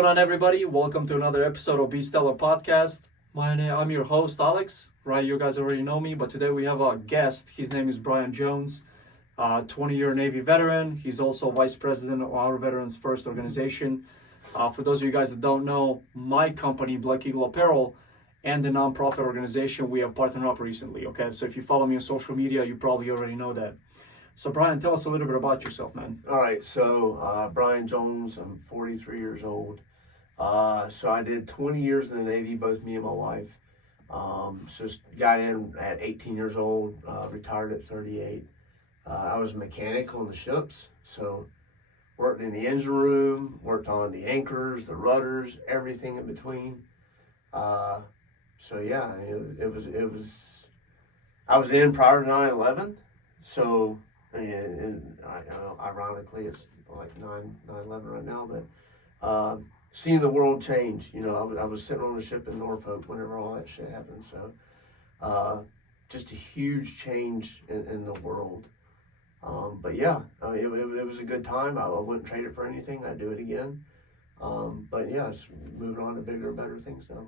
going on, everybody? Welcome to another episode of Be Stellar Podcast. I'm your host, Alex. Right, you guys already know me, but today we have a guest. His name is Brian Jones, 20-year Navy veteran. He's also vice president of OurVeteransFirst organization. For those of you guys that don't know, my company, Black Eagle Apparel, and the nonprofit organization, we have partnered up recently, okay? So if you follow me on social media, you probably already know that. So Brian, tell us a little bit about yourself, man. All right, so Brian Jones, I'm 43 years old. So I did 20 years in the Navy, both me and my wife. So got in at 18 years old, retired at 38. I was a mechanic on the ships, so worked in the engine room, worked on the anchors, the rudders, everything in between. So yeah, it was. I was in prior to 9/11, so. And ironically, it's like 9/11 right now, but seeing the world change, I was sitting on a ship in Norfolk whenever all that shit happened, so just a huge change in the world. But yeah, it was a good time. I wouldn't trade it for anything. I'd do it again. But yeah, it's moving on to bigger and better things now.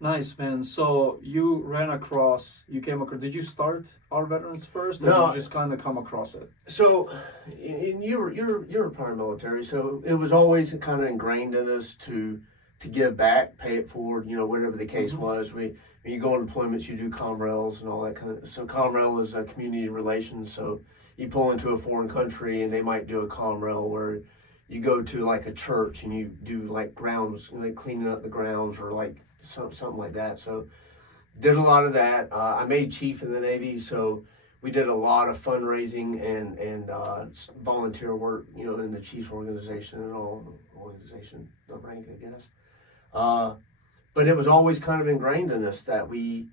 Nice, man. So you came across, did you start OurVeteransFirst, or No, did you just kind of come across it? So, you're a prior military, so it was always kind of ingrained in us to give back, pay it forward, whatever the case was. When you go on deployments, you do comrels and all that kind of. So comrel is a community relations. So you pull into a foreign country and they might do a comrel where you go to like a church and you do like grounds, like cleaning up the grounds or like something like that. So did a lot of that. I made chief in the Navy, so we did a lot of fundraising and volunteer work, in the chief's organization and all organization, the rank, I guess. But it was always kind of ingrained in us that we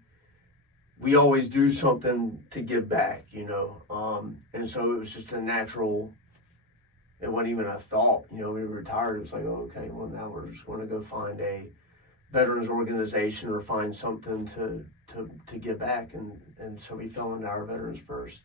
always do something to give back, and so it was just a natural. It wasn't even a thought, we were retired. It was like, oh, okay, well now we're just going to go find a veterans organization or find something to give back, and so we fell into OurVeteransFirst.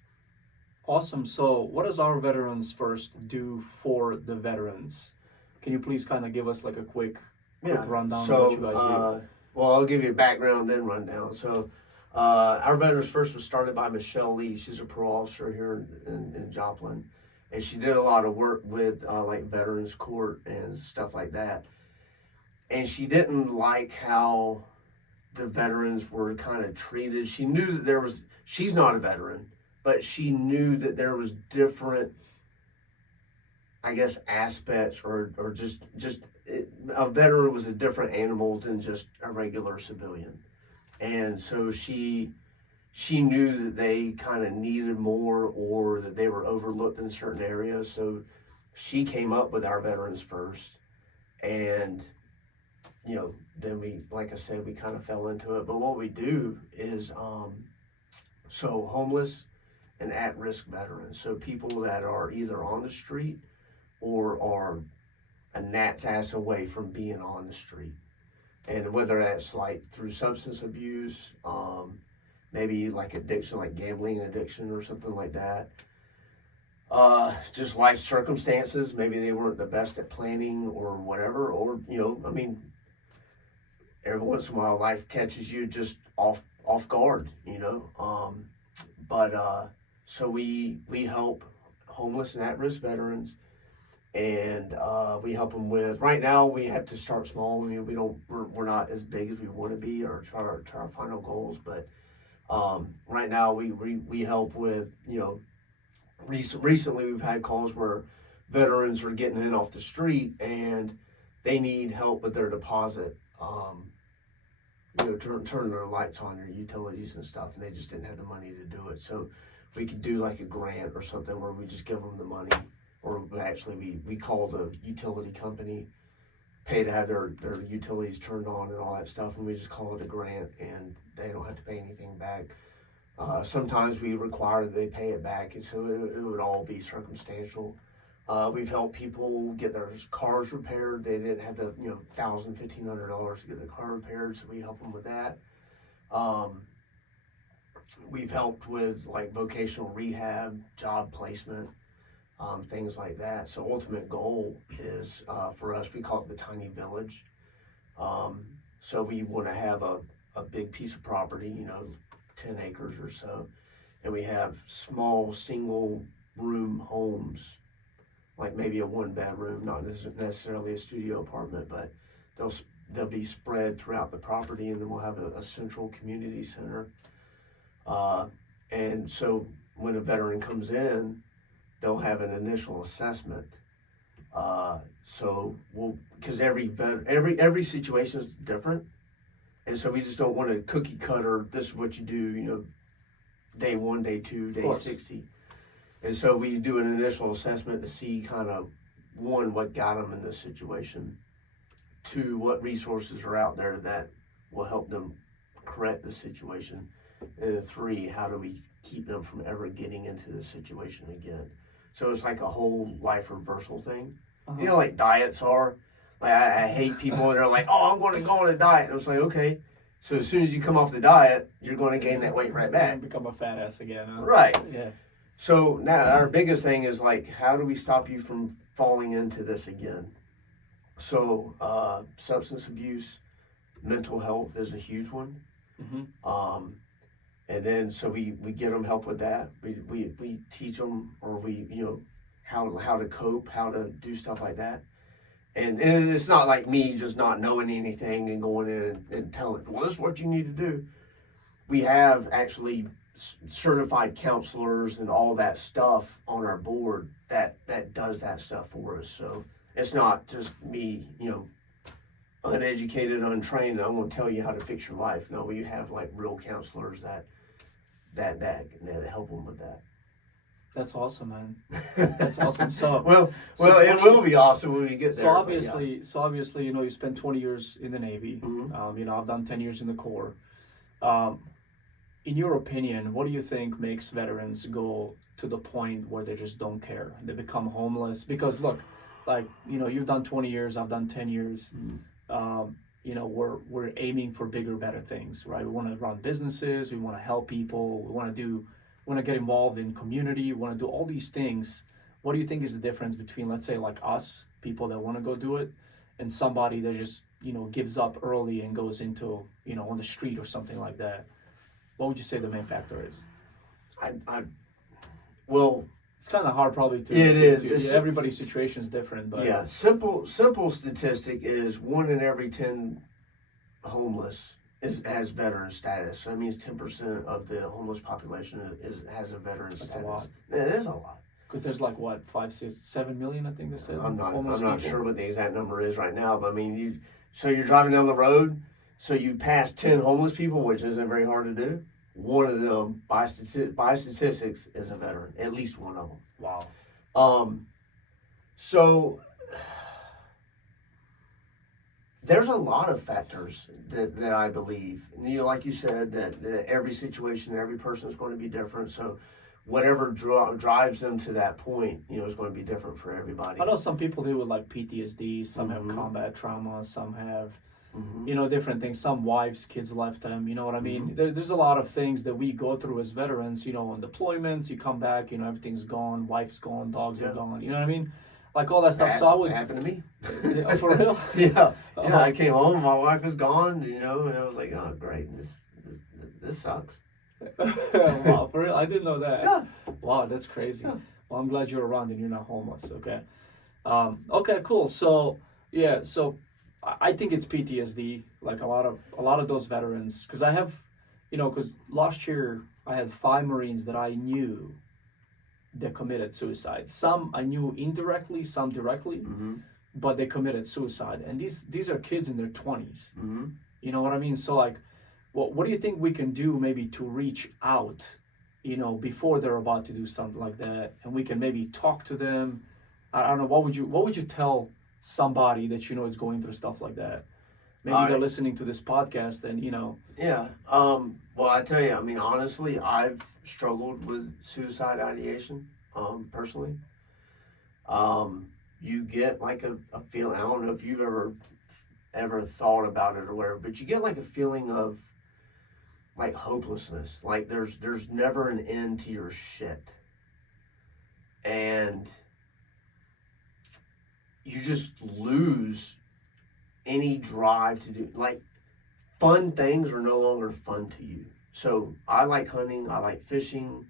Awesome. So what does OurVeteransFirst do for the veterans? Can you please kind of give us like a quick rundown of what you guys do? Well, I'll give you a background then rundown. So OurVeteransFirst was started by Michelle Lee. She's a parole officer here in Joplin, and she did a lot of work with like Veterans Court and stuff like that. And she didn't like how the veterans were kind of treated. She knew that she's not a veteran, but she knew that there was different, I guess, aspects or just a veteran was a different animal than just a regular civilian. And so she knew that they kind of needed more or that they were overlooked in certain areas. So she came up with OurVeteransFirst, and then we, like I said, we kind of fell into it. But what we do is, so homeless and at-risk veterans. So people that are either on the street or are a gnat's ass away from being on the street. And whether that's like through substance abuse, maybe like addiction, like gambling addiction or something like that. Just life circumstances. Maybe they weren't the best at planning or whatever, or, every once in a while, life catches you just off guard, So we help homeless and at-risk veterans, and we help them with. Right now, we have to start small. I mean, we're not as big as we want to be or try our final goals, but right now we help with. Recently we've had calls where veterans are getting in off the street and they need help with their deposit. Turn their lights on, their utilities and stuff, and they just didn't have the money to do it. So we could do like a grant or something where we just give them the money, or actually we call the utility company, pay to have their utilities turned on and all that stuff, and we just call it a grant, and they don't have to pay anything back. Sometimes we require that they pay it back, and so it would all be circumstantial. We've helped people get their cars repaired. They didn't have the $1,000, $1,500 to get their car repaired, so we help them with that. We've helped with like vocational rehab, job placement. things like that. So ultimate goal is for us, we call it the tiny village. So we want to have a big piece of property, 10 acres or so, and we have small single room homes, like maybe a 1-bedroom, not necessarily a studio apartment, but they'll be spread throughout the property, and then we'll have a central community center. And so when a veteran comes in, they'll have an initial assessment. Because every situation is different, and so we just don't want to cookie cutter. This is what you do, day 1, day 2, day 60. And so we do an initial assessment to see kind of, 1, what got them in this situation, 2, what resources are out there that will help them correct the situation, and 3, how do we keep them from ever getting into this situation again. So it's like a whole life reversal thing. Like diets are. Like I hate people that are like, oh, I'm going to go on a diet. And I was like, okay. So as soon as you come off the diet, you're going to gain that weight right back. Become a fat ass again. Huh? Right. Yeah. So now our biggest thing is like, how do we stop you from falling into this again? So substance abuse, mental health is a huge one. Mm-hmm. And then so we get them help with that. We teach them, or how to cope, how to do stuff like that. And it's not like me just not knowing anything and going in and telling, well, this is what you need to do. We have actually certified counselors and all that stuff on our board that does that stuff for us. So it's not just me, uneducated, untrained, I'm going to tell you how to fix your life. No, we have like real counselors that help them with that. That's awesome, man. That's awesome. So it will be awesome when we get there. So obviously, you spent 20 years in the Navy. Mm-hmm. I've done 10 years in the Corps. In your opinion, what do you think makes veterans go to the point where they just don't care? They become homeless? Because look, you've done 20 years, I've done 10 years. Mm-hmm. We're aiming for bigger, better things, right? We want to run businesses, we want to help people, we want to get involved in community, we want to do all these things. What do you think is the difference between, let's say, like us, people that want to go do it, and somebody that just, gives up early and goes into, on the street or something like that? What would you say the main factor is? It's kind of hard probably to... It is. Everybody's situation is different, but... Yeah, simple statistic is 1 in every 10 homeless has veteran status. So that means 10% of the homeless population has a veteran status. That's a lot. It is a lot. Because there's 5, 6, 7 million, I think they said. I'm not sure what the exact number is right now, but I mean, you're driving down the road, so you pass 10 homeless people, which isn't very hard to do. 1 of them, by statistics, is a veteran. At least 1 of them. Wow. So there's a lot of factors that I believe. Like you said, that every situation, every person is going to be different. So whatever drives them to that point, is going to be different for everybody. I know some people deal with PTSD, some Mm-hmm. have combat trauma, some have, Mm-hmm. Different things. Some wives, kids left them, you know what I mean? Mm-hmm. There's a lot of things that we go through as veterans, on deployments, you come back, everything's gone, wife's gone, dogs are gone, you know what I mean? Like all that stuff. So I would... happened to me. For real? Yeah. I came home, my wife is gone, and I was like, oh, great, this sucks. Wow, for real? I didn't know that. Yeah. Wow, that's crazy. Yeah. Well, I'm glad you're around and you're not homeless, okay? Okay, cool. So, yeah, I think it's PTSD, like a lot of those veterans, because I have, because last year I had 5 Marines that I knew that committed suicide. Some I knew indirectly, some directly, but they committed suicide. And these are kids in their 20s. Mm-hmm. You know what I mean? So what do you think we can do maybe to reach out, before they're about to do something like that, and we can maybe talk to them? I don't know. What would you tell somebody that is going through stuff like that? Maybe they're listening to this podcast and Yeah. Well, I tell you, I mean, honestly, I've struggled with suicide ideation, personally. You get like a feeling, I don't know if you've ever thought about it or whatever, but you get like a feeling of like hopelessness. Like there's never an end to your shit. And you just lose any drive to do, like, fun things are no longer fun to you. So I like hunting, I like fishing.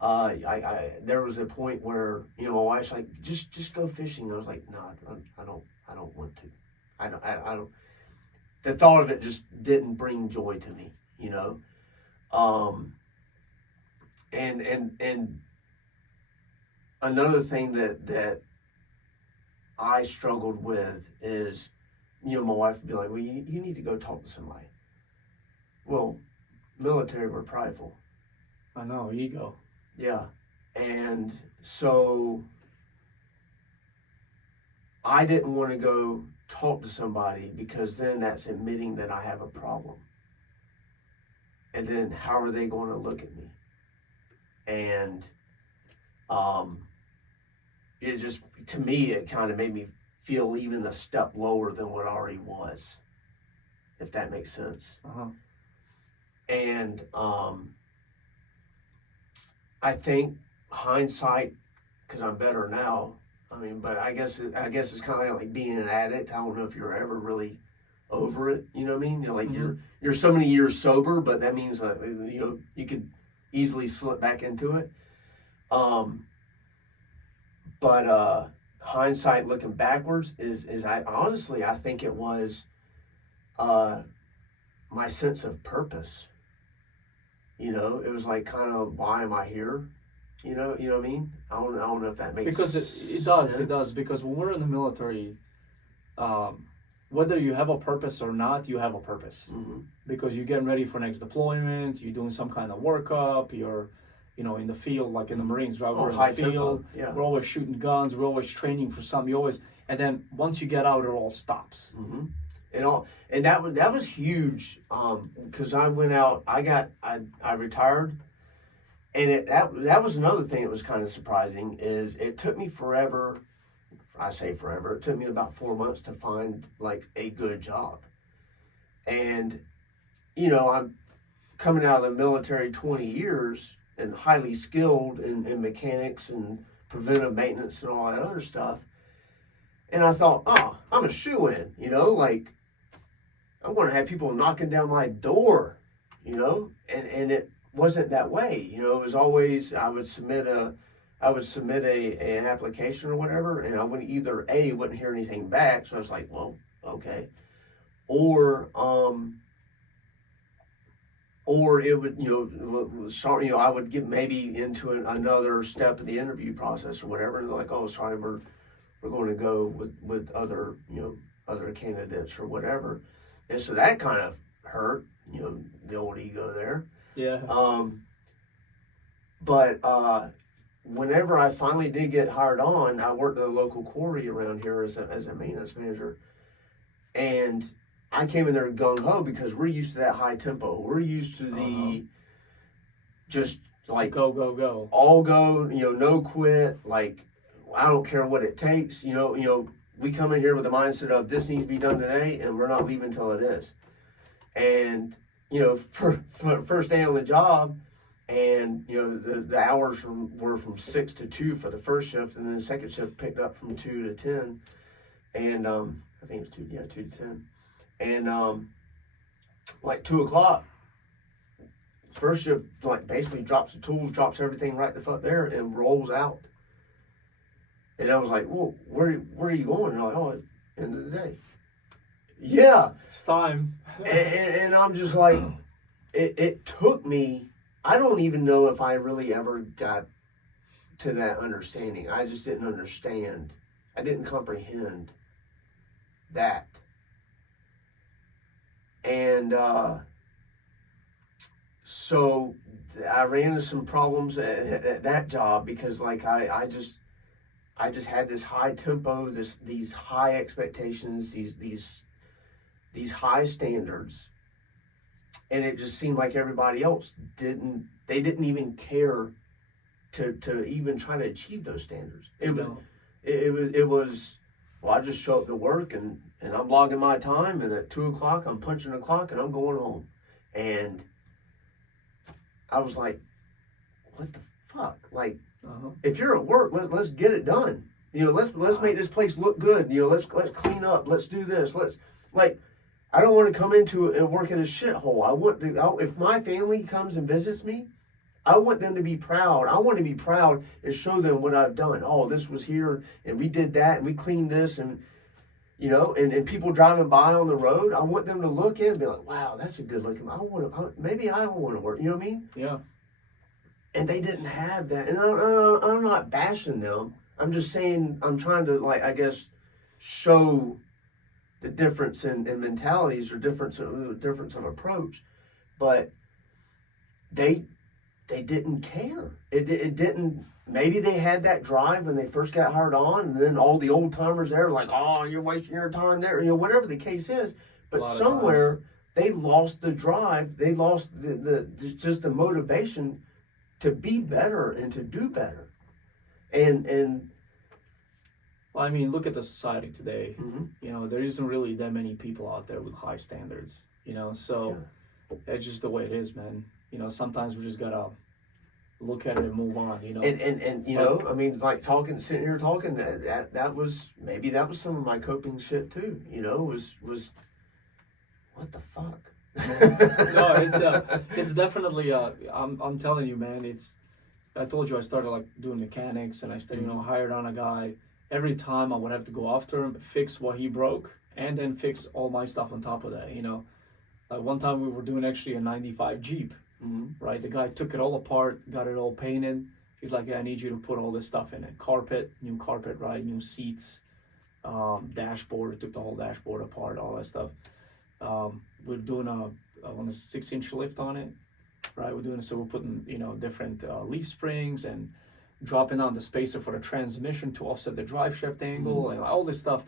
There was a point where, my wife's like, just go fishing. I was like, no, I don't want to. I don't. The thought of it just didn't bring joy to me, And another thing that I struggled with is, my wife would be like, well, you need to go talk to somebody. Well, military were prideful. I know, ego. Yeah. And so I didn't want to go talk to somebody because then that's admitting that I have a problem. And then how are they going to look at me? And it just, to me, it kind of made me feel even a step lower than what I already was, if that makes sense. Uh-huh. And I think hindsight, because I'm better now. But I guess it's kind of like being an addict. I don't know if you're ever really over it. You know what I mean? Mm-hmm. You're so many years sober, but that means you could easily slip back into it. But hindsight, looking backwards, is I think it was my sense of purpose. It was like, kind of, why am I here? You know what I mean? I don't know if that makes sense. Because it does. Because when we're in the military, whether you have a purpose or not, you have a purpose. Mm-hmm. Because you're getting ready for next deployment, you're doing some kind of workup, you're, in the field, like in the Marines, right? We're in the field, yeah. We're always shooting guns, we're always training for something, and then once you get out, it all stops. Mm-hmm. And that was huge, because I went out, I retired, and that was another thing that was kind of surprising, is it took me forever. I say forever. It took me about 4 months to find like a good job, and I'm coming out of the military 20 years and highly skilled in mechanics and preventive maintenance and all that other stuff, and I thought, oh, I'm a shoo-in, like, I'm going to have people knocking down my door, and it wasn't that way. It was always, I would submit an application or whatever, and I wouldn't wouldn't hear anything back. So I was like, well, okay. Or it would, I would get maybe into another step of the interview process or whatever, and they're like, oh, sorry, we're going to go with other, other candidates or whatever. And so that kind of hurt, the old ego there. Yeah. But whenever I finally did get hired on, I worked at a local quarry around here as a maintenance manager. And I came in there gung-ho because we're used to that high tempo. We're used to the just like go. All go, no quit. Like, I don't care what it takes. We come in here with the mindset of this needs to be done today, and we're not leaving until it is. And for first day on the job, and the hours were from 6 to 2 for the first shift, and then the second shift picked up from 2 to 10, and I think it was 2 to 10, and like 2 o'clock, first shift like basically drops the tools, drops everything right the fuck there, and rolls out. And I was like, well, where are you going? And they're like, oh, it's the end of the day. Yeah. It's time. and I'm just like, it took me, I don't even know if I really ever got to that understanding. I just didn't understand. I didn't comprehend that. And so I ran into some problems at that job because, like, I just had this high tempo, these high expectations, these high standards, and it just seemed like everybody else didn't even care to even try to achieve those standards. It was well, I just show up to work and I'm logging my time, and at 2 o'clock I'm punching the clock and I'm going home. And I was like, what the fuck? Like, if you're at work, let's get it done. Let's make this place look good. Let's clean up. Let's do this. I don't want to come into it and work in a shithole. If my family comes and visits me, I want them to be proud. I want to be proud and show them what I've done. Oh, this was here, and we did that, and we cleaned this, and and people driving by on the road, I want them to look in and be like, wow, that's a good looking. Maybe I don't want to work. You know what I mean? Yeah. And they didn't have that. And I'm not bashing them. I'm just saying, I'm trying to, show the difference in mentalities or difference of approach. But they didn't care. It didn't. Maybe they had that drive when they first got hired on, and then all the old timers there were like, oh, you're wasting your time there. Whatever the case is. But somewhere they lost the drive. They lost just the motivation to be better and to do better. And well, I mean, look at the society today. Mm-hmm. There isn't really that many people out there with high standards. So it's just the way it is, man. Sometimes we just gotta look at it and move on. Sitting here talking, that was some of my coping shit too. Was what the fuck. No, it's definitely. I'm telling you, man. I told you I started doing mechanics, and I started, hired on a guy. Every time I would have to go after him, fix what he broke, and then fix all my stuff on top of that. One time we were doing actually a '95 Jeep. Mm-hmm. Right, the guy took it all apart, got it all painted. He's like, "Yeah, I need you to put all this stuff in it. New carpet, right? New seats, dashboard. Took the whole dashboard apart, all that stuff. We're doing a 6-inch lift on it, right? We're putting different leaf springs and dropping down the spacer for the transmission to offset the drive shaft angle and all this stuff.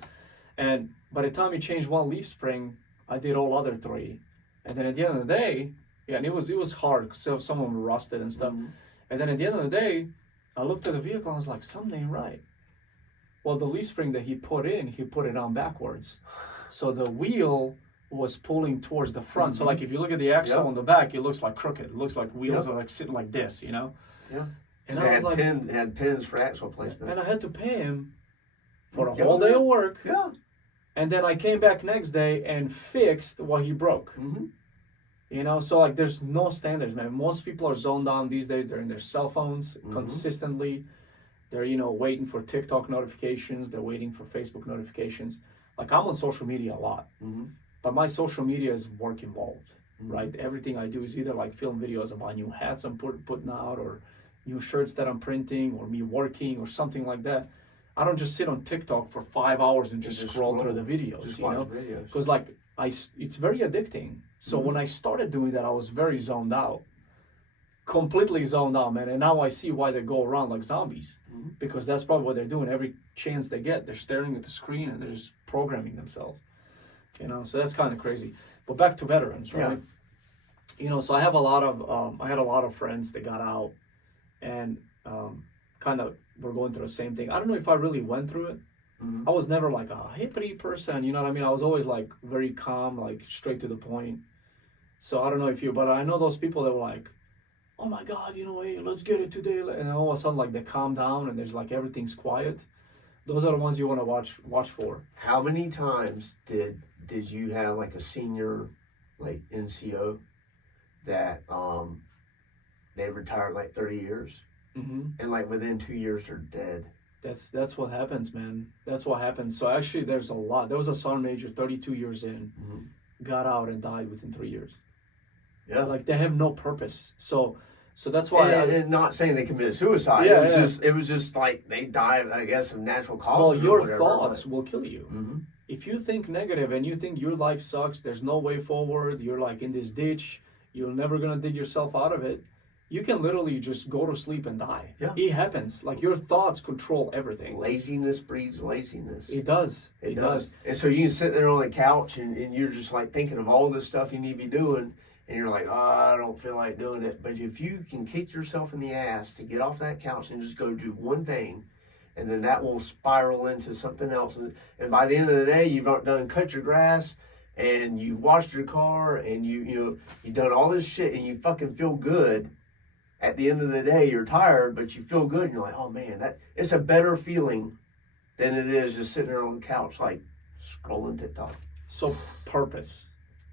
And by the time he changed one leaf spring, I did all other 3. And then at the end of the day, and it was hard because some of them were rusted and stuff. And then at the end of the day, I looked at the vehicle and I was like, something ain't right. Well, the leaf spring that he put it on backwards. So the wheel was pulling towards the front. So if you look at the axle on the back, it looks like crooked. It looks like wheels are sitting like this, Yeah. And I was like, had pins for axle placement. And I had to pay him for a whole day of work. Yeah. And then I came back next day and fixed what he broke. Mm-hmm. So there's no standards, man. Most people are zoned out these days. They're in their cell phones consistently. They're, waiting for TikTok notifications. They're waiting for Facebook notifications. I'm on social media a lot, but my social media is work involved, right? Everything I do is either film videos about new hats I'm putting out, or new shirts that I'm printing, or me working, or something like that. I don't just sit on TikTok for 5 hours and just scroll through the videos, just watch videos. Because it's very addicting. So when I started doing that, I was very zoned out, completely zoned out, man. And now I see why they go around like zombies, because that's probably what they're doing. Every chance they get, they're staring at the screen and they're just programming themselves, So that's kind of crazy. But back to veterans, right? Yeah. So I had a lot of friends that got out, and kind of were going through the same thing. I don't know if I really went through it. I was never like a hippity person, you know what I mean? I was always very calm, straight to the point. So I don't know but I know those people that were like, oh my God, hey, let's get it today. And all of a sudden, they calm down and there's everything's quiet. Those are the ones you want to watch for. How many times did you have a senior NCO that they retired 30 years and within 2 years they're dead? That's what happens, man. That's what happens. So actually, there's a lot. There was a sergeant major, 32 years in, got out and died within 3 years. Yeah, they have no purpose. So that's why. And not saying they committed suicide. Yeah, it was just they died, I guess, of natural causes. Well, your thoughts will kill you. If you think negative and you think your life sucks, there's no way forward. You're in this ditch. You're never gonna dig yourself out of it. You can literally just go to sleep and die. Yeah. It happens. Your thoughts control everything. Laziness breeds laziness. It does. It does. And so you can sit there on the couch and you're just thinking of all this stuff you need to be doing, and you're like, oh, I don't feel like doing it. But if you can kick yourself in the ass to get off that couch and just go do one thing, and then that will spiral into something else. And by the end of the day, you've done cut your grass, and you've washed your car, and you've done all this shit, and you fucking feel good. At the end of the day, you're tired, but you feel good, and you're like, oh man, it's a better feeling than it is just sitting there on the couch like scrolling TikTok. So purpose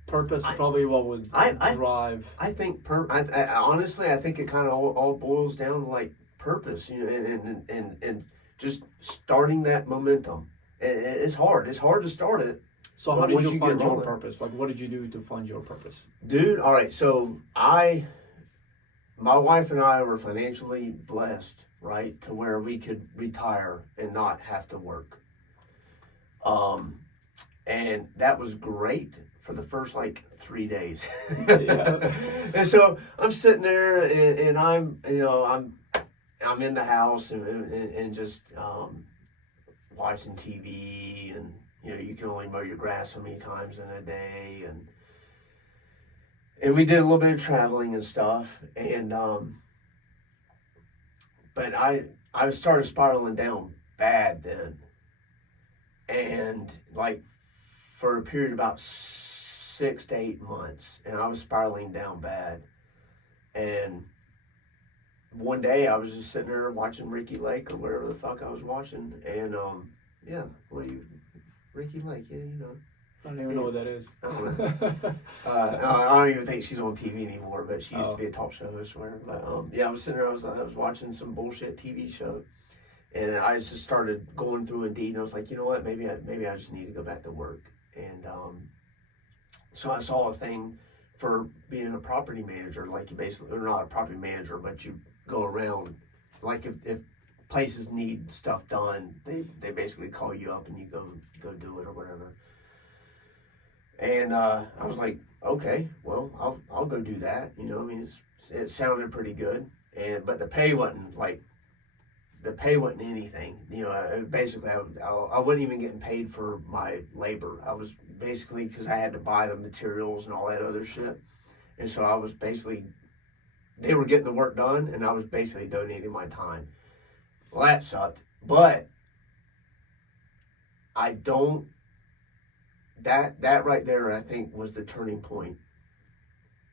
is probably what would drive. I think honestly, I think it kind of all boils down to like purpose, you know, and just starting that momentum. It's hard. It's hard to start it. So how did you find your purpose? Like, what did you do to find your purpose? Dude, all right. So my wife and I were financially blessed, right, to where we could retire and not have to work. And that was great for the first like 3 days. And so I'm sitting there and I'm in the house and just watching TV, and you know, you can only mow your grass so many times in a day, and we did a little bit of traveling and stuff, and but I started spiraling down bad then, and like for a period of about 6 to 8 months, and I was spiraling down bad. And one day I was just sitting there watching Ricky Lake or whatever the fuck I was watching, and Ricky Lake, yeah, you know. I don't even know what that is. I don't know. I don't even think she's on TV anymore, but she used to be a talk show host or whatever. But yeah, I was sitting there, I was watching some bullshit TV show, and I just started going through Indeed, and I was like, you know what, maybe I just need to go back to work. And so I saw a thing for being a property manager, like you basically, or not a property manager, but you go around, like if places need stuff done, they basically call you up and you go do it or whatever. And I was like, okay, well, I'll go do that. You know, I mean, it sounded pretty good, but the pay wasn't anything. You know, basically I wasn't even getting paid for my labor. I was basically, because I had to buy the materials and all that other shit, and so I was basically, they were getting the work done, and I was basically donating my time. Well, that sucked, but that right there, I think, was the turning point.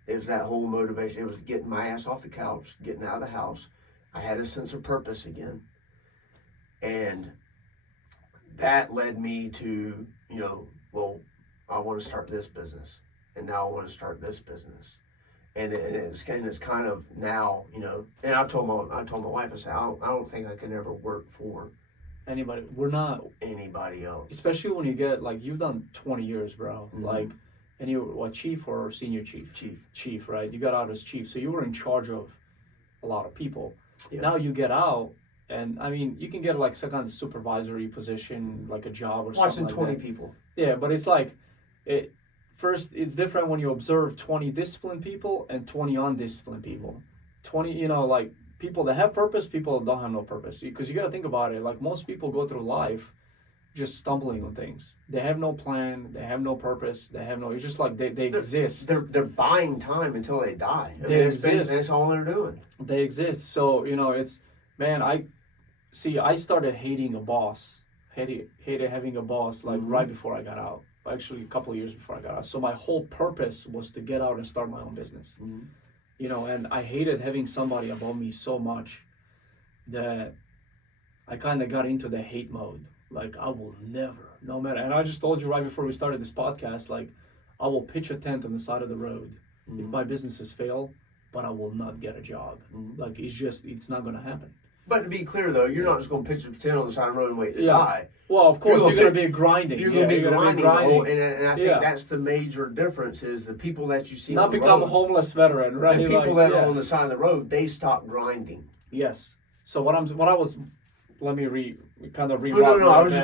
It was that whole motivation. It was getting my ass off the couch, getting out of the house. I had a sense of purpose again. And that led me to, I want to start this business. And now I want to start this business. And it's kind of now, and I've told my wife, I said, I don't think I can ever work for anybody. We're not anybody else. Especially when you get, like, you've done 20 years, bro. Mm-hmm. Like, and you were what, chief or senior chief? Chief, right? You got out as chief. So you were in charge of a lot of people. Yeah. Now you get out, and I mean, you can get like some kind of supervisory position, like a job or something like 20 that. people. Yeah, but it's like, first, it's different when you observe 20 disciplined people and 20 undisciplined people. 20, like people that have purpose, people that don't have no purpose. Because you got to think about it. Like, most people go through life just stumbling on things. They have no plan. They have no purpose. It's just like they exist. They're buying time until they die. They exist. That's all they're doing. They exist. So, it's, man, I started hating a boss. Hated having a boss, like, right before I got out. Actually, a couple of years before I got out. So my whole purpose was to get out and start my own business. And I hated having somebody above me so much that I kind of got into the hate mode. Like, I will never, no matter. And I just told you right before we started this podcast, like, I will pitch a tent on the side of the road if my businesses fail, but I will not get a job. Like, it's not going to happen. But to be clear, though, you're not just going to pitch a tent on the side of the road and wait to die. Well, of course, you're going to be grinding. You're going to be grinding. And I think that's the major difference is the people that you see not on the become road, a homeless veteran, right? The people that are on the side of the road, they stop grinding. Yes. So let me reroute. No. I was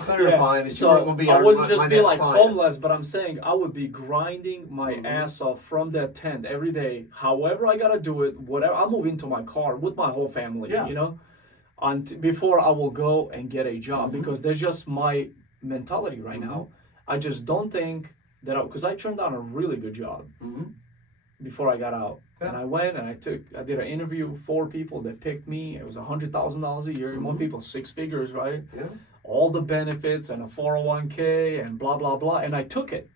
clarifying that you weren't going to be. I wouldn't just be like homeless, but I'm saying I would be grinding my ass off from that tent every day. However I gotta do it, whatever. I'll move into my car with my whole family. Before I will go and get a job, because there's just my mentality right now. I just don't think that because I turned down a really good job before I got out. And I went and I did an interview, 4 people that picked me. It was $100,000 a year. More people, 6 figures, right? Yeah. All the benefits and a 401k and blah, blah, blah. And I took it.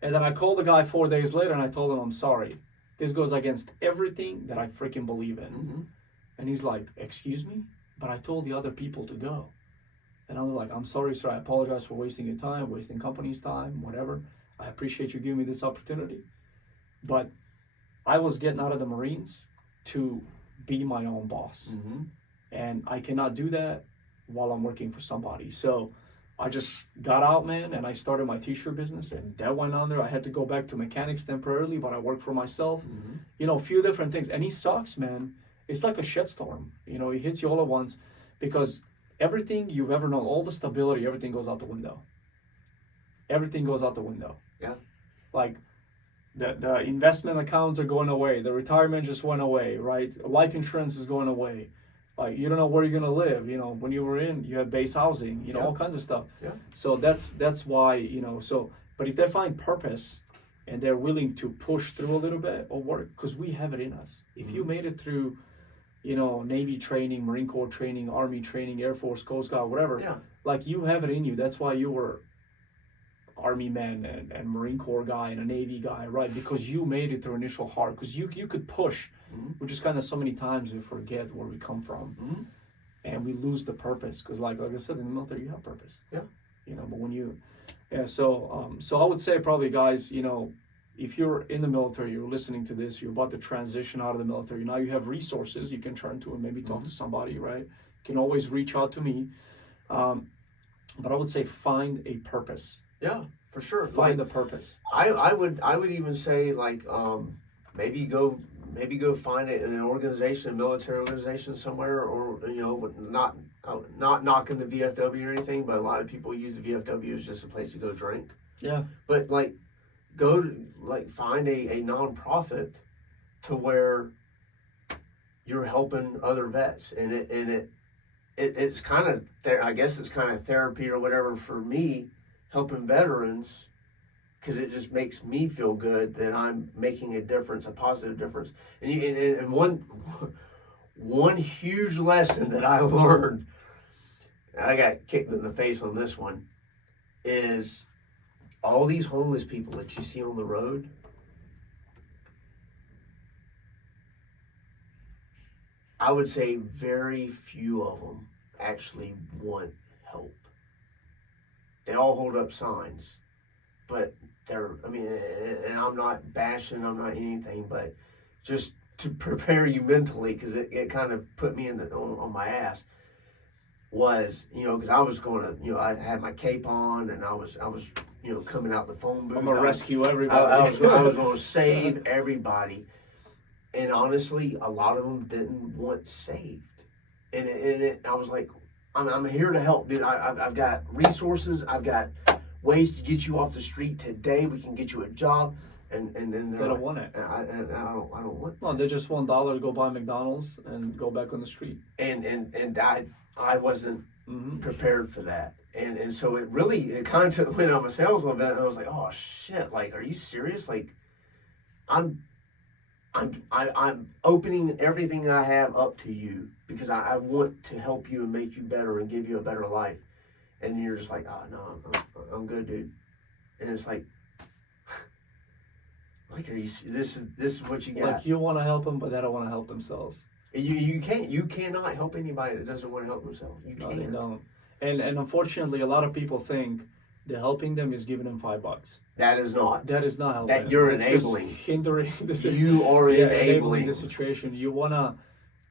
And then I called the guy 4 days later and I told him, I'm sorry. This goes against everything that I freaking believe in. And he's like, excuse me? But I told the other people to go. And I was like, I'm sorry, sir. I apologize for wasting your time, wasting company's time, whatever. I appreciate you giving me this opportunity. But I was getting out of the Marines to be my own boss. Mm-hmm. And I cannot do that while I'm working for somebody. So I just got out, man, and I started my t-shirt business, and that went on there. I had to go back to mechanics temporarily, but I worked for myself. Mm-hmm. You know, a few different things. And he sucks, man. It's like a shitstorm. You know, it hits you all at once because everything you've ever known, all the stability, everything goes out the window. Everything goes out the window. Yeah. Like, the investment accounts are going away. The retirement just went away, right? Life insurance is going away. Like, you don't know where you're gonna live. You know, when you were in, you had base housing. You know, all kinds of stuff. Yeah. So that's why, you know. So, but if they find purpose, and they're willing to push through a little bit or work, because we have it in us. If you made it through, you know, Navy training, Marine Corps training, Army training, Air Force, Coast Guard, whatever. Yeah. Like, you have it in you. That's why you were Army man and Marine Corps guy and a Navy guy, right? Because you made it through initial hard. Because you could push. Mm-hmm. We just kind of so many times we forget where we come from, Mm-hmm. and we lose the purpose. Because like I said, in the military you have purpose. Yeah. You know, but when you, yeah. So I would say probably, guys, you know, if you're in the military, you're listening to this, you're about to transition out of the military. Now you have resources you can turn to and maybe talk to somebody, right? You can always reach out to me. But I would say find a purpose. Yeah, for sure. Find the purpose. I would even say like maybe go find it in an organization, a military organization somewhere, or you know, not knocking the VFW or anything, but a lot of people use the VFW as just a place to go drink. Yeah. But like go to, like find a nonprofit to where you're helping other vets, and it's kind of I guess it's kind of therapy or whatever for me, helping veterans, because it just makes me feel good that I'm making a difference, a positive difference. And one huge lesson that I learned, I got kicked in the face on this one, is all these homeless people that you see on the road, I would say very few of them actually want help. They all hold up signs, but and I'm not bashing, I'm not anything, but just to prepare you mentally, because it kind of put me on my ass, was, you know, because I was going to, you know, I had my cape on, and I was you know, coming out the phone booth. I'm gonna rescue everybody. I was going to save everybody, and honestly, a lot of them didn't want saved, and I was like, I'm here to help, dude. I've got resources. I've got ways to get you off the street today. We can get you a job, and then They don't want it. I don't want. No, they just want $1 to go buy McDonald's and go back on the street. And I wasn't prepared for that, and so it kind of went on my sales a little bit. And I was like, oh shit, like, are you serious? Like, I'm opening everything I have up to you because I want to help you and make you better and give you a better life. And then you're just like, oh no, I'm good, dude. And it's like, are you? This is what you got. Like, you want to help them, but they don't want to help themselves. You cannot help anybody that doesn't want to help themselves. You can't. No, they don't. And unfortunately, a lot of people think that helping them is giving them $5. That is not. That is not helping. That you're It's enabling. just hindering the situation. You are enabling the situation. You wanna.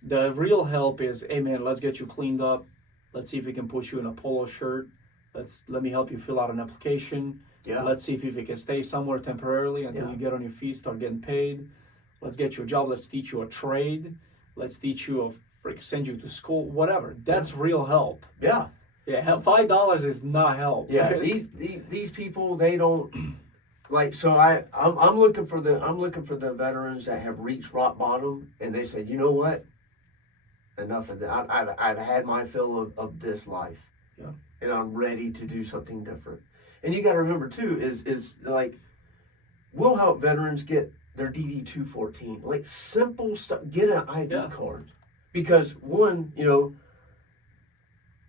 The real help is, hey man, let's get you cleaned up. Let's see if we can put you in a polo shirt. Let me help you fill out an application. Yeah. Let's see if you can stay somewhere temporarily until you get on your feet, start getting paid. Let's get you a job. Let's teach you a trade. Let's teach you send you to school, whatever. That's real help. Yeah. Yeah, $5 is not help. Yeah. These people, they don't like. So I'm looking for the veterans that have reached rock bottom, and they said, you know what? Enough of that. I've had my fill of this life. Yeah. And I'm ready to do something different. And you got to remember too is like, we'll help veterans get their DD-214, like simple stuff. Get an ID card, because one, you know,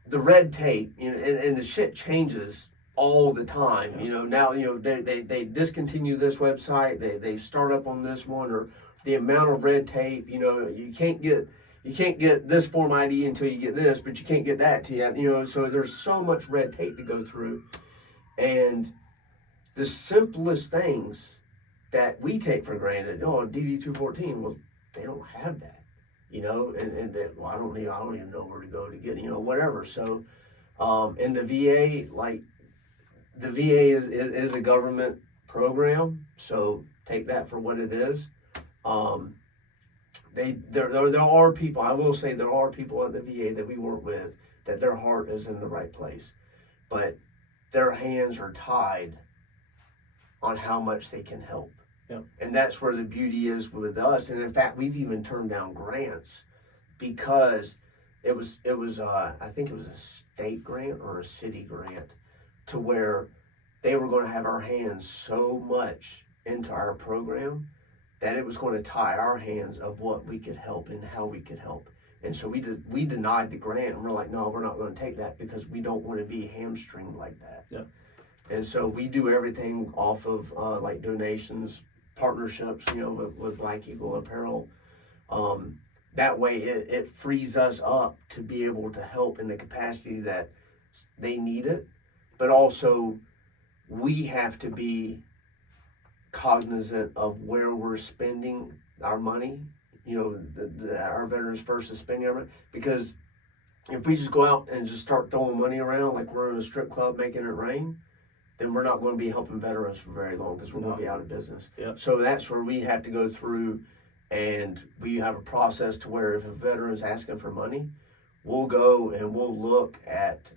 the red tape, you know, and the shit changes all the time. Yeah. You know, now, you know, they discontinue this website, they start up on this one, or the amount of red tape. You know, you can't get you can't get this form ID until you get this, but you can't get that till you so there's so much red tape to go through. And the simplest things that we take for granted, DD 214, well, they don't have that, and that, well, I don't even know where to go to get, whatever. So, and the VA, like, the VA is a government program, so take that for what it is. There are people, I will say there are people at the VA that we work with that their heart is in the right place, but their hands are tied on how much they can help. Yep. And that's where the beauty is with us. And in fact, we've even turned down grants because it was I think it was a state grant or a city grant, to where they were going to have our hands so much into our program that it was going to tie our hands of what we could help and how we could help. And so we denied the grant, and we're like, no, we're not going to take that because we don't want to be hamstringed like that. Yeah. And so we do everything off of like donations, partnerships, with Black Eagle Apparel. That way it frees us up to be able to help in the capacity that they need it, but also we have to be cognizant of where we're spending our money. Our Veterans First is spending our money, because if we just go out and just start throwing money around like we're in a strip club making it rain, then we're not going to be helping veterans for very long, because we're going to be out of business. Yep. So that's where we have to go through, and we have a process to where if a veteran's asking for money, we'll go and we'll look at,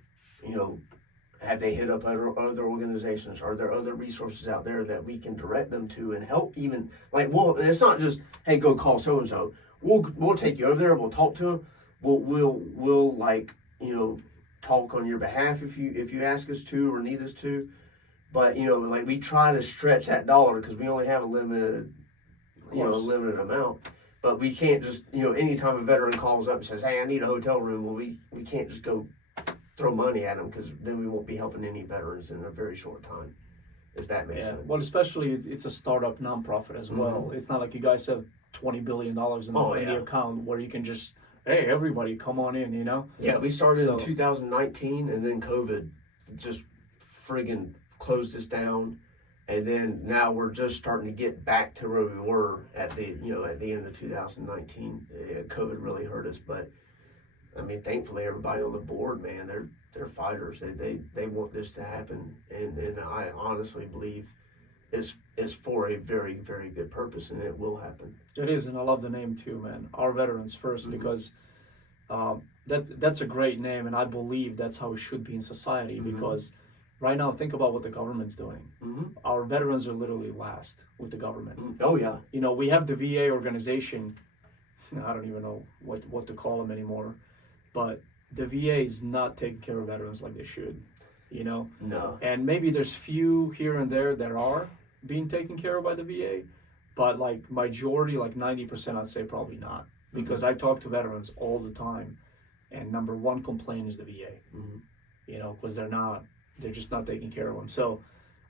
have they hit up other organizations? Are there other resources out there that we can direct them to and help? Even like, it's not just, hey, go call so and so. We'll take you over there. We'll talk to them. We'll like, talk on your behalf if you ask us to or need us to. But like, we try to stretch that dollar because we only have a limited amount. But we can't just, anytime a veteran calls up and says, hey, I need a hotel room, well, we can't just go throw money at them, because then we won't be helping any veterans in a very short time, if that makes sense. Well, especially it's a startup nonprofit as well. Mm-hmm. It's not like you guys have $20 billion in the account where you can just, hey, everybody come on in, Yeah, we started in 2019, and then COVID just friggin' closed us down. And then now we're just starting to get back to where we were at the end of 2019. COVID really hurt us, but I mean, thankfully everybody on the board, man, they're fighters. They want this to happen, and I honestly believe it's for a very, very good purpose, and it will happen. It is, and I love the name too, man. Our Veterans First, Mm-hmm. because that's a great name, and I believe that's how it should be in society. Mm-hmm. Because right now, think about what the government's doing. Mm-hmm. Our veterans are literally last with the government. Oh yeah. We have the VA organization. I don't even know what to call them anymore, but the VA is not taking care of veterans like they should. No. And maybe there's few here and there that are being taken care of by the VA, but like majority, like 90%, I'd say probably not. Because I talk to veterans all the time, and number one complaint is the VA. Mm-hmm. Because they're just not taking care of them. So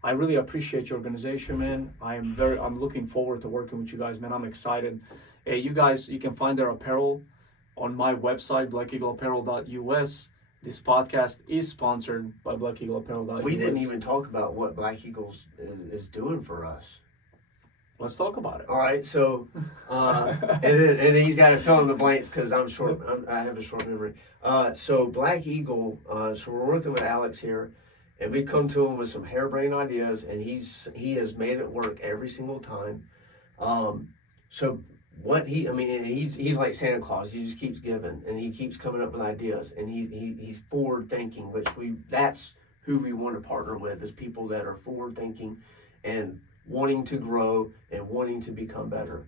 I really appreciate your organization, man. I'm looking forward to working with you guys, man. I'm excited. Hey, you guys, you can find their apparel on my website, blackeagleapparel.us. This podcast is sponsored by blackeagleapparel.us. We didn't even talk about what Black Eagles is doing for us. Let's talk about it. All right, so and then he's got to fill in the blanks because I have a short memory. So Black Eagle, so we're working with Alex here, and we come to him with some harebrained ideas, and he has made it work every single time. So what he's like Santa Claus. He just keeps giving, and he keeps coming up with ideas, and he's forward thinking, that's who we want to partner with, is people that are forward thinking and wanting to grow and wanting to become better.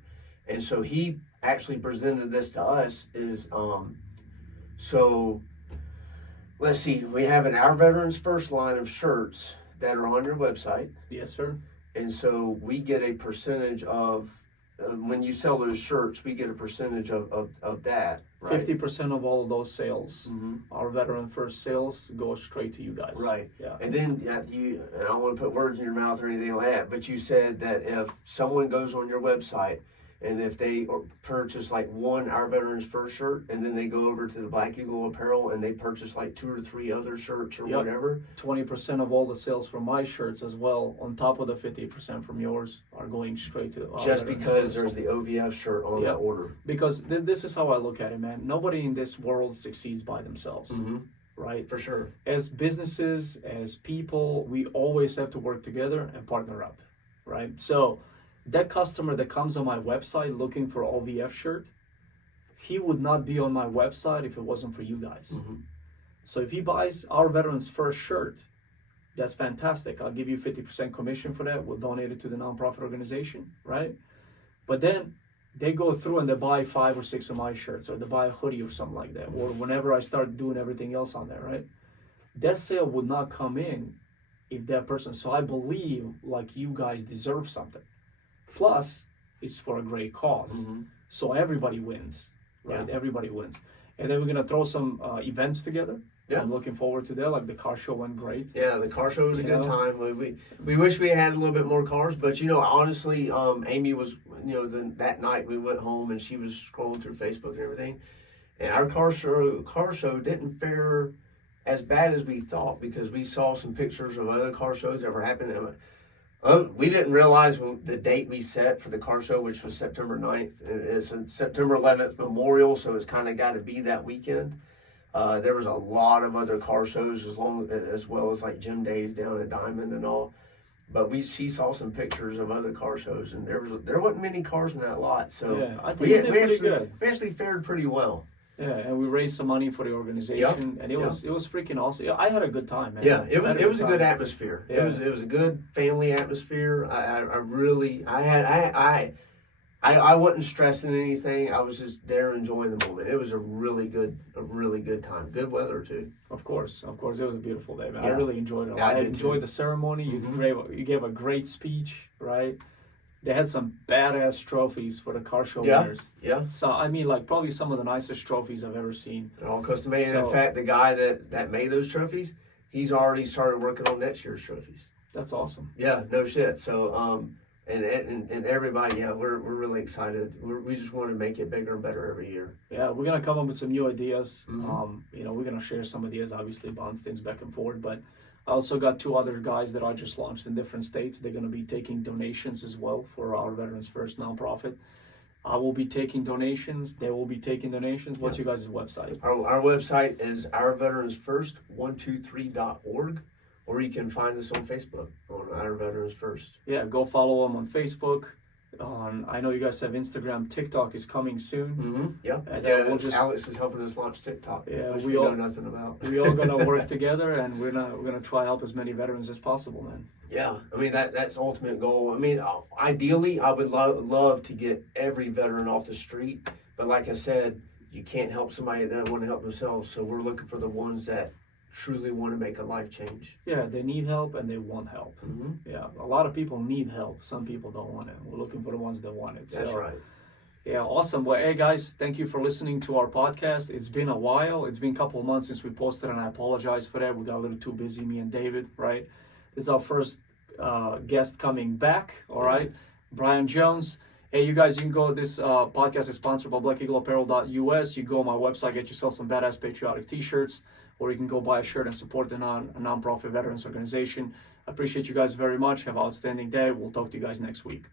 And so he actually presented this to us so let's see, we have an Our Veterans First line of shirts that are on your website. Yes, sir. And so we get a percentage of, when you sell those shirts, we get a percentage of that, right? 50% of all those sales, Mm-hmm. our Veteran First sales, go straight to you guys. Right. Yeah. And then and I don't want to put words in your mouth or anything like that, but you said that if someone goes on your website And if they purchase like one Our Veterans First shirt, and then they go over to the Black Eagle Apparel and they purchase like 2 or 3 other shirts or whatever. 20% of all the sales from my shirts as well, on top of the 50% from yours, are going straight to just because there's the OVF shirt on that order. Because this is how I look at it, man. Nobody in this world succeeds by themselves. Right? For sure. As businesses, as people, we always have to work together and partner up, right? So that customer that comes on my website looking for OVF shirt, he would not be on my website if it wasn't for you guys. So if he buys Our Veterans First shirt, that's fantastic. I'll give you 50% commission for that. We'll donate it to the nonprofit organization, right? But then they go through and they buy 5 or 6 of my shirts, or they buy a hoodie or something like that, or whenever I start doing everything else on there, right? That sale would not come in if that person, so I believe like you guys deserve something. Plus, it's for a great cause. So everybody wins, right? Everybody wins. And then we're gonna throw some events together. I'm looking forward to that. Like the car show went great. Yeah, the car show was a good time. We wish we had a little bit more cars, but honestly, Amy was, that night we went home and she was scrolling through Facebook and everything, and our car show didn't fare as bad as we thought, because we saw some pictures of other car shows that were happening. We didn't realize the date we set for the car show, which was September 9th. It's September 11th Memorial, so it's kind of got to be that weekend. There was a lot of other car shows as well as like gym days down at Diamond and all. But she saw some pictures of other car shows, and there wasn't many cars in that lot. So I think we did pretty good. We actually fared pretty well. Yeah, and we raised some money for the organization, and it was freaking awesome. I had a good time, man. Yeah, it was a good atmosphere. Yeah. It was a good family atmosphere. I wasn't stressing anything. I was just there enjoying the moment. It was a really good time. Good weather too. Of course, it was a beautiful day, man. I really enjoyed it. Yeah, I enjoyed the ceremony. You gave a great speech, right? They had some badass trophies for the car show winners. Yeah. So I mean, like probably some of the nicest trophies I've ever seen. They're all custom made. And in fact, the guy that made those trophies, he's already started working on next year's trophies. That's awesome. Yeah, no shit. So and everybody, we're really excited. We just want to make it bigger and better every year. Yeah, we're gonna come up with some new ideas. We're gonna share some ideas, obviously bounce things back and forth, but I also got 2 other guys that I just launched in different states. They're going to be taking donations as well for Our Veterans First nonprofit. I will be taking donations. They will be taking donations. What's your guys' website? Our website is OurVeteransFirst123.org, or you can find us on Facebook on Our Veterans First. Yeah, go follow them on Facebook. I know you guys have Instagram. TikTok is coming soon. Alex is helping us launch TikTok, which we know nothing about. We all gonna work together, and we're gonna try to help as many veterans as possible, man. Yeah, I mean that's the ultimate goal. I mean, ideally, I would love to get every veteran off the street, but like I said, you can't help somebody that doesn't want to help themselves. So we're looking for the ones that truly want to make a life change. Yeah, they need help and they want help. Yeah, a lot of people need help. Some people don't want it. We're looking for the ones that want it. That's right. Yeah, awesome. Well, hey guys, thank you for listening to our podcast. It's been a while. It's been a couple of months since we posted, and I apologize for that. We got a little too busy, me and David, right? This is our first guest coming back, all right? Brian Jones. Hey, you guys, you can go, this podcast is sponsored by BlackEagleApparel.us. You go on my website, get yourself some badass patriotic t-shirts, or you can go buy a shirt and support a nonprofit veterans organization. I appreciate you guys very much. Have an outstanding day. We'll talk to you guys next week.